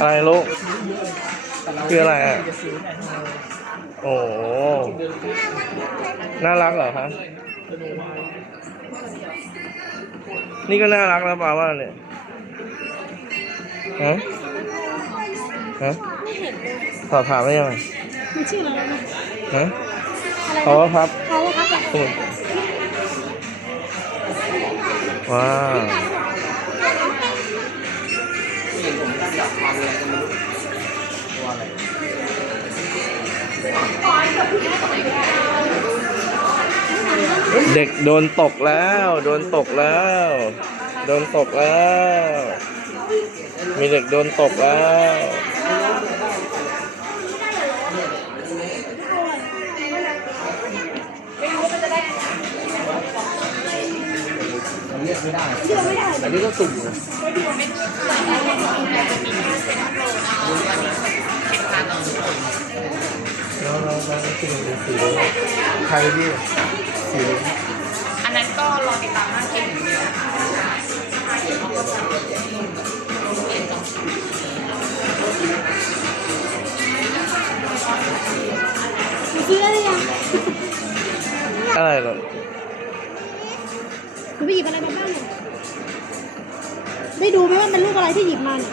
อะไรลูกคืออะไรอะ โอ้โหน่ารักเหรอคะนี่ก็น่ารักแล้วเปล่าว่าเนี่ยฮะฮะไม่เห็นเลยสอบถามได้ยังไงมันชื่ออะไรนะฮะอะไรเพราะว่าพับเขาว่าครับ แบบสมุดว้าวเด็กโดนตกแล้ว โดนตกแล้ว โดนตกแล้ว มีเด็กโดนตกแล้ว เรียกไม่ได้อันนี้ก็สุ่มนะแล้วเราเราคือมันเป็นสีใครดิสีอันนั้นก็รอติดตามหน้าเกมอย่างเดียวมันชื่ออะไรยังอะไรหรอ หนูไปหยิบอะไรมาบ้างเนี่ยได้ดูไหมว่าเป็นลูกอะไรที่หยิบมาเนี่ย